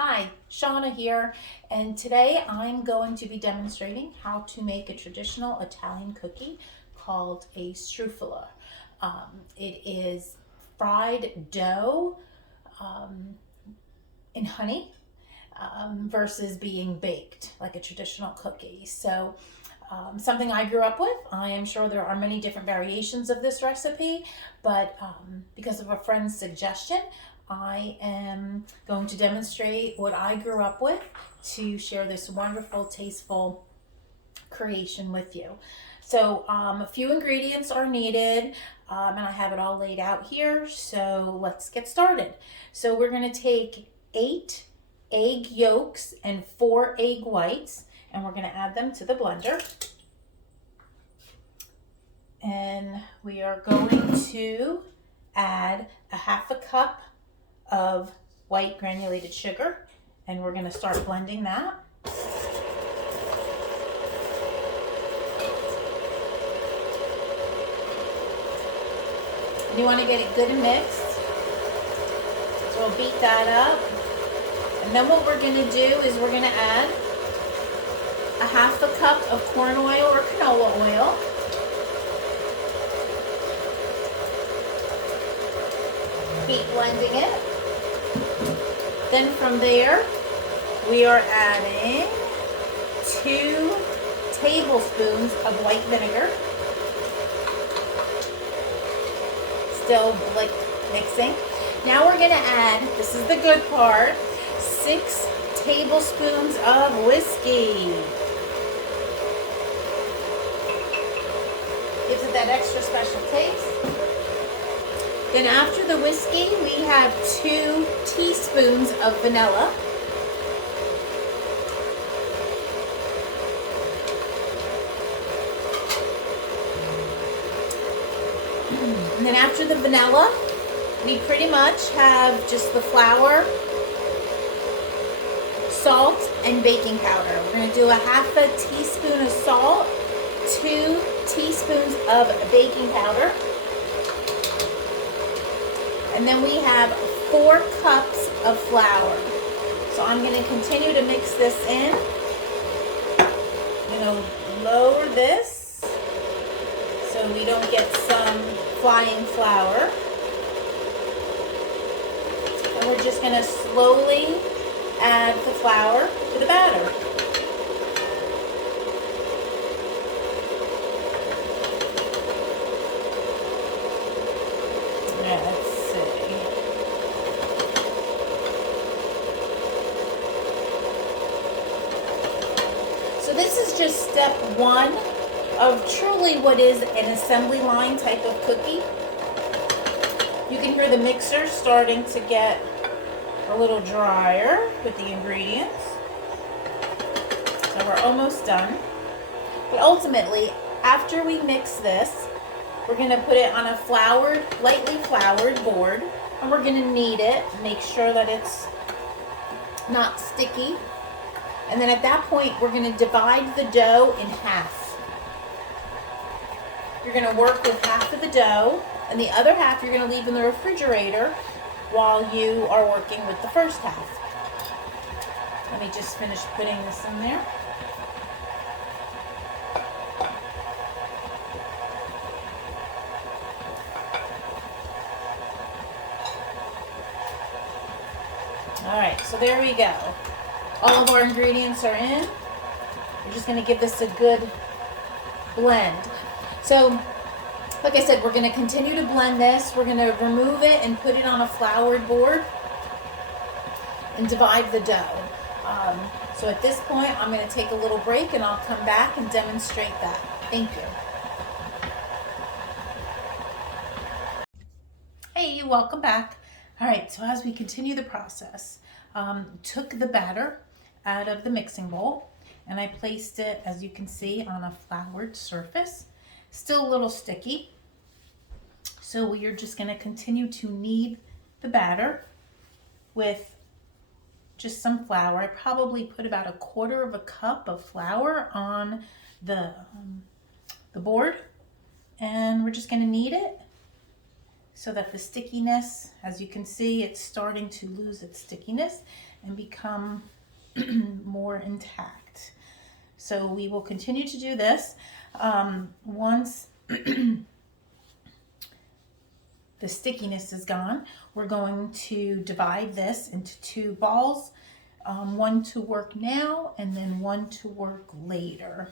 Hi, Shauna here, and today I'm going to be demonstrating how to make a traditional Italian cookie called a struffola. It is fried dough in honey versus being baked like a traditional cookie. So something I grew up with. I am sure there are many different variations of this recipe, but because of a friend's suggestion, I am going to demonstrate what I grew up with to share this wonderful, tasteful creation with you. So a few ingredients are needed, and I have it all laid out here. So let's get started. So we're going to take 8 egg yolks and 4 egg whites, and we're going to add them to the blender. And we are going to add a half a cup of white granulated sugar, and we're going to start blending that. You want to get it good and mixed. So we'll beat that up. And then what we're going to do is we're going to add a half a cup of corn oil or canola oil. Keep blending it. Then from there, we are adding 2 tablespoons of white vinegar. Still mixing. Now we're going to add, this is the good part, 6 tablespoons of whiskey. Gives it that extra special taste. Then after the whiskey, we have 2 teaspoons of vanilla. And then after the vanilla, we pretty much have just the flour, salt, and baking powder. We're going to do a half a teaspoon of salt, 2 teaspoons of baking powder. And then we have 4 cups of flour. So I'm going to continue to mix this in. I'm going to lower this so we don't get some flying flour. And we're just going to slowly add the flour to the batter. Let's see. So this is just step 1 of truly what is an assembly line type of cookie. You can hear the mixer starting to get a little drier with the ingredients. So we're almost done. But ultimately, after we mix this, we're going to put it on a lightly floured board, and we're going to knead it, make sure that it's not sticky. And then at that point, we're going to divide the dough in half. You're going to work with half of the dough, and the other half you're going to leave in the refrigerator while you are working with the first half. Let me just finish putting this in there. All right, so there we go. All of our ingredients are in. We're just going to give this a good blend. So, like I said, we're going to continue to blend this. We're going to remove it and put it on a floured board and divide the dough. So at this point, I'm going to take a little break and I'll come back and demonstrate that. Thank you. Hey, welcome back. All right, so as we continue the process, took the batter out of the mixing bowl and I placed it, as you can see, on a floured surface. Still a little sticky. So we are just going to continue to knead the batter with just some flour. I probably put about 1/4 cup of flour on the board, and we're just going to knead it so that the stickiness, as you can see, it's starting to lose its stickiness and become more intact. So we will continue to do this. Once the stickiness is gone, we're going to divide this into 2 balls, one to work now and then one to work later.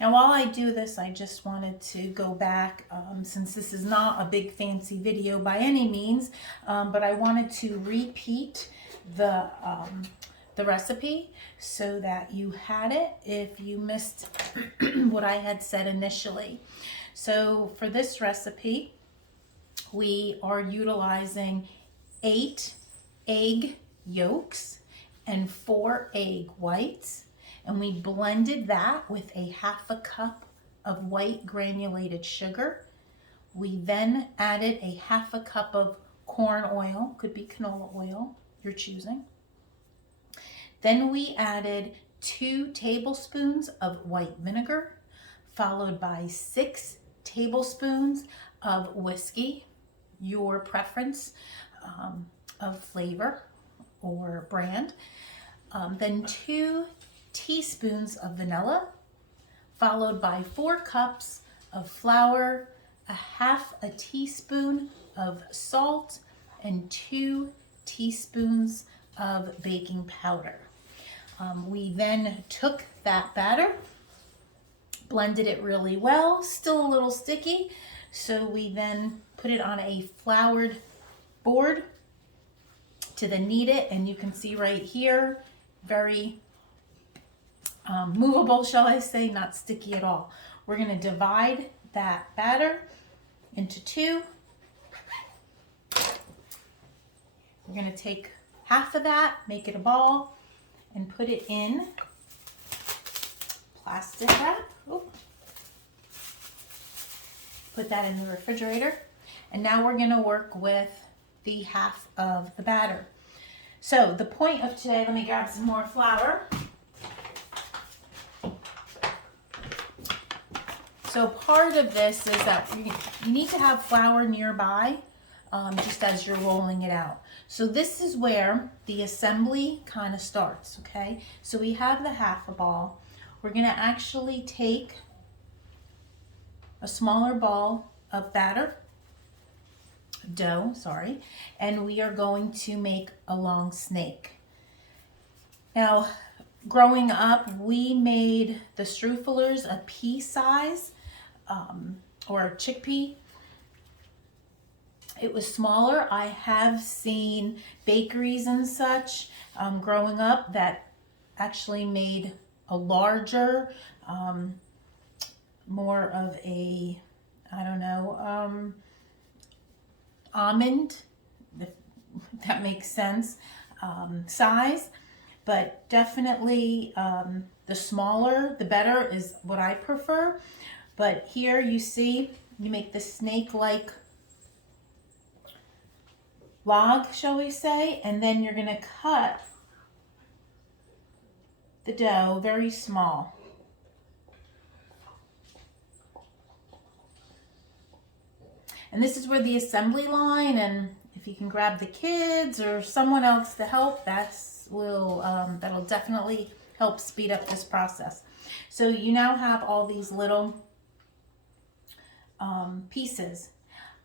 Now while I do this, I just wanted to go back, since this is not a big fancy video by any means, but I wanted to repeat the recipe so that you had it if you missed what I had said initially. So for this recipe, we are utilizing 8 egg yolks and 4 egg whites, and we blended that with a 1/2 cup of white granulated sugar. We then added a 1/2 cup of corn oil, could be canola oil, your choosing. Then we added 2 tablespoons of white vinegar, followed by 6 tablespoons of whiskey, your preference of flavor or brand. Then 2 teaspoons of vanilla, followed by 4 cups of flour, 1/2 teaspoon of salt, and 2 teaspoons of baking powder. We then took that batter, blended it really well, still a little sticky, so we then put it on a floured board to then knead it, and you can see right here, very movable, shall I say, not sticky at all. We're going to divide that batter into 2. We're going to take 1/2 of that, make it a ball, and put it in plastic wrap. Put that in the refrigerator. And now we're going to work with the 1/2 of the batter. So the point of today, let me grab some more flour. So part of this is that you need to have flour nearby, just as you're rolling it out. So this is where the assembly kind of starts, okay? So we have the 1/2 ball. We're going to actually take a smaller ball of dough, and we are going to make a long snake. Now, growing up, we made the struffolers a pea size, or a chickpea. It was smaller. I have seen bakeries and such growing up that actually made a larger, more of a, I don't know, almond, if that makes sense, size. But definitely the smaller, the better is what I prefer. But here you see, you make the snake-like log, shall we say, and then you're going to cut the dough very small. And this is where the assembly line, and if you can grab the kids or someone else to help, that'll definitely help speed up this process. So you now have all these little pieces.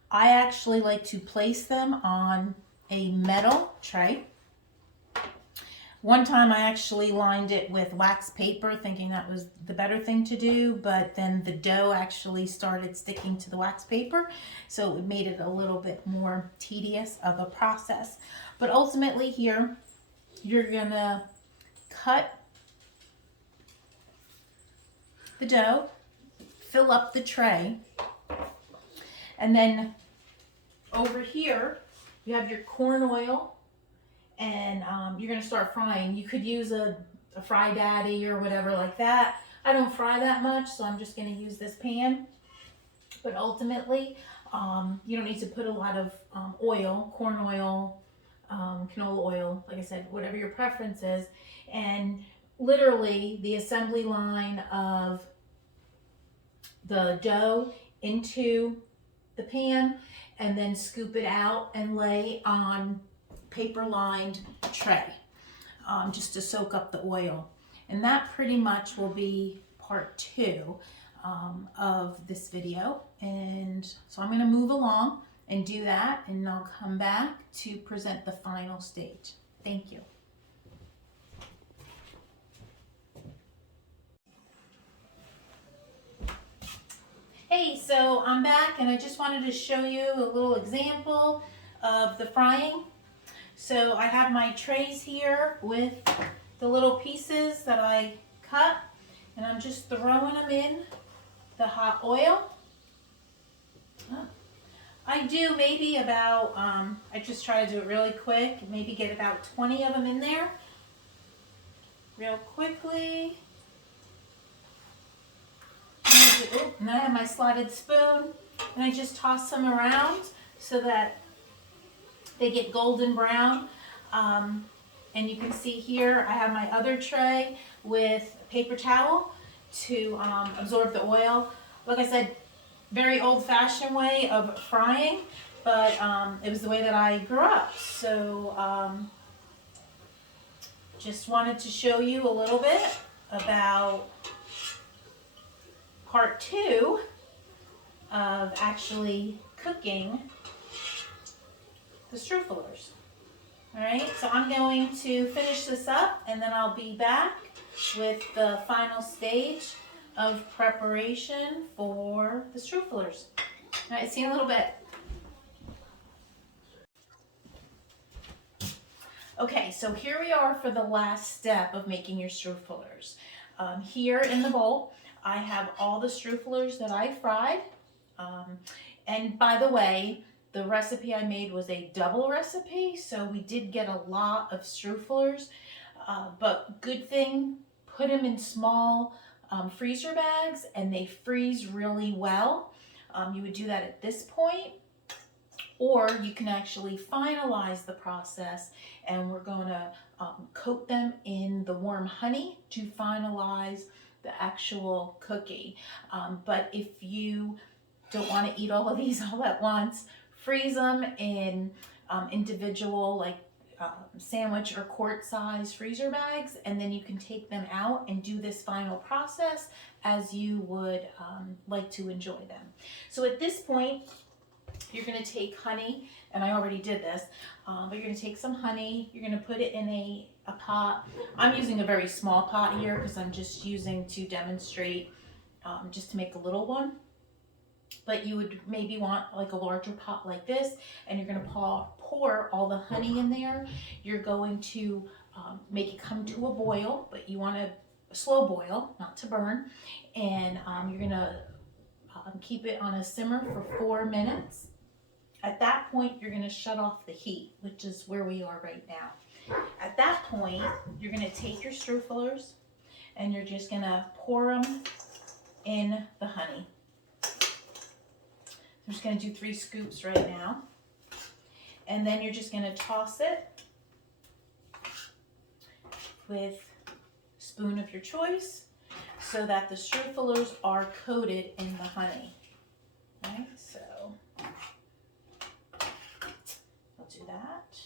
I actually like to place them on a metal tray. One time I actually lined it with wax paper, thinking that was the better thing to do, but then the dough actually started sticking to the wax paper, so it made it a little bit more tedious of a process. But ultimately here, you're gonna cut the dough, fill up the tray, and then over here, you have your corn oil, and you're going to start frying. You could use a Fry Daddy or whatever like that. I don't fry that much, so I'm just going to use this pan. But ultimately, you don't need to put a lot of oil, corn oil, canola oil, like I said, whatever your preference is. And literally, the assembly line of the dough into the pan, and then scoop it out and lay on paper-lined tray, just to soak up the oil. And that pretty much will be part 2 of this video. And so I'm going to move along and do that, and I'll come back to present the final stage. Thank you. Hey, so I'm back, and I just wanted to show you a little example of the frying. So I have my trays here with the little pieces that I cut, and I'm just throwing them in the hot oil. I do maybe about, I just try to do it really quick, maybe get about 20 of them in there real quickly. And then I have my slotted spoon, and I just toss them around so that they get golden brown. And you can see here I have my other tray with a paper towel to absorb the oil. Like I said, very old-fashioned way of frying, but it was the way that I grew up. So just wanted to show you a little bit about part 2 of actually cooking the struffolers. All right, so I'm going to finish this up, and then I'll be back with the final stage of preparation for the struffolers. All right, see you in a little bit. Okay, so here we are for the last step of making your struffolers. Here in the bowl, I have all the struffolers that I fried. And by the way, the recipe I made was a double recipe, so we did get a lot of struffolers. But good thing, put them in small freezer bags, and they freeze really well. You would do that at this point, or you can actually finalize the process, and we're going to coat them in the warm honey to finalize the actual cookie. But if you don't want to eat all of these all at once, freeze them in individual, like sandwich or quart size freezer bags, and then you can take them out and do this final process as you would like to enjoy them. So at this point, you're going to take honey, and I already did this, but you're going to take some honey, you're going to put it in a pot. I'm using a very small pot here because I'm just using to demonstrate, just to make a little one. But you would maybe want like a larger pot like this, and you're going to pour all the honey in there. You're going to make it come to a boil, but you want a slow boil, not to burn. And you're going to keep it on a simmer for 4 minutes. At that point, you're going to shut off the heat, which is where we are right now. At that point, you're going to take your struffolers, and you're just going to pour them in the honey. I'm just going to do 3 scoops right now. And then you're just going to toss it with a spoon of your choice so that the struffolers are coated in the honey. Okay, so I'll do that.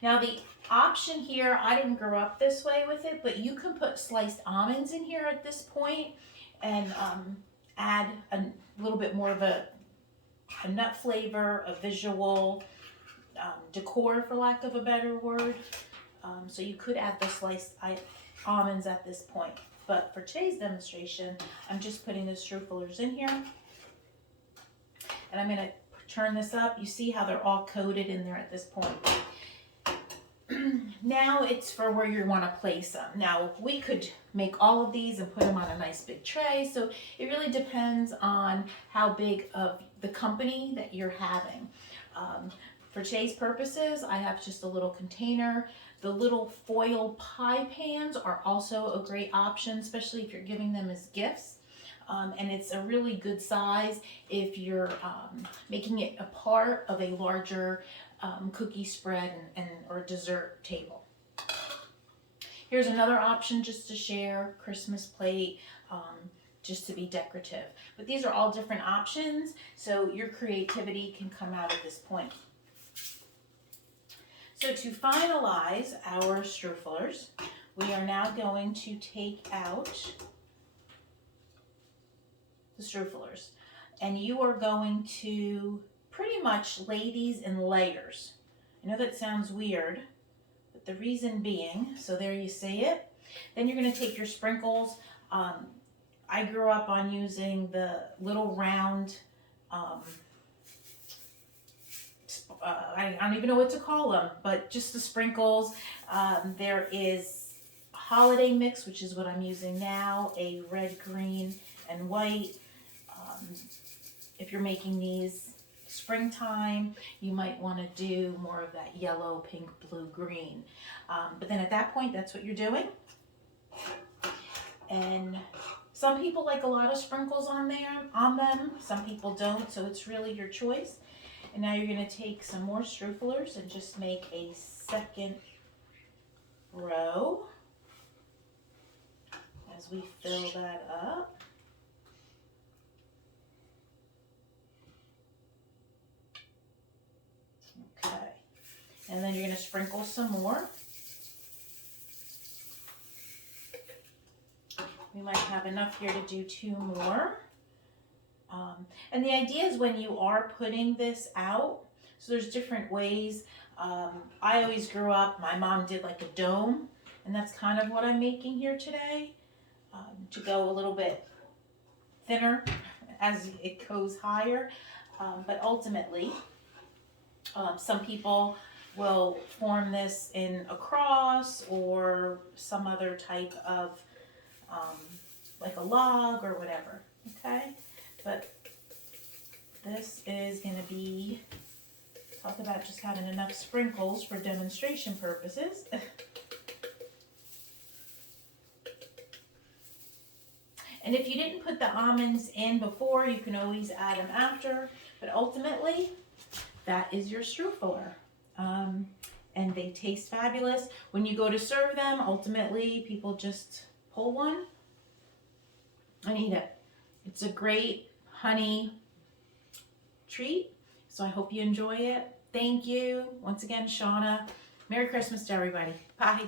Now the option here, I didn't grow up this way with it, but you can put sliced almonds in here at this point and add a little bit more of a nut flavor, a visual decor, for lack of a better word. So you could add the sliced almonds at this point. But for today's demonstration, I'm just putting the struffolers in here. And I'm going to turn this up. You see how they're all coated in there at this point. Now it's for where you want to place them. Now we could make all of these and put them on a nice big tray. So it really depends on how big of the company that you're having. For today's purposes, I have just a little container. The little foil pie pans are also a great option, especially if you're giving them as gifts. And it's a really good size if you're making it a part of a larger cookie spread or dessert table. Here's another option just to share: Christmas plate. just to be decorative. But these are all different options, so your creativity can come out at this point. So to finalize our struffolers, we are now going to take out the struffolers. And you are going to pretty much lay these in layers. I know that sounds weird, but the reason being, so there you see it. Then you're going to take your sprinkles. I grew up on using the little round, I don't even know what to call them, but just the sprinkles. There is a holiday mix, which is what I'm using now, a red, green, and white. If you're making these springtime, you might want to do more of that yellow, pink, blue, green. But then at that point, that's what you're doing. And some people like a lot of sprinkles on them. Some people don't, so it's really your choice. And now you're going to take some more struffolers and just make a second row as we fill that up. Okay. And then you're going to sprinkle some more. We might have enough here to do 2 more. And the idea is when you are putting this out, so there's different ways. I always grew up, my mom did like a dome, and that's kind of what I'm making here today, to go a little bit thinner as it goes higher. But ultimately, some people will form this in a cross or some other type of like a log or whatever, okay? But this is going to be, talk about just having enough sprinkles for demonstration purposes. And if you didn't put the almonds in before, you can always add them after. But ultimately, that is your struffoler. And they taste fabulous. When you go to serve them, ultimately, people just pull one and eat it. It's a great honey treat. So I hope you enjoy it. Thank you. Once again, Shauna. Merry Christmas to everybody. Bye.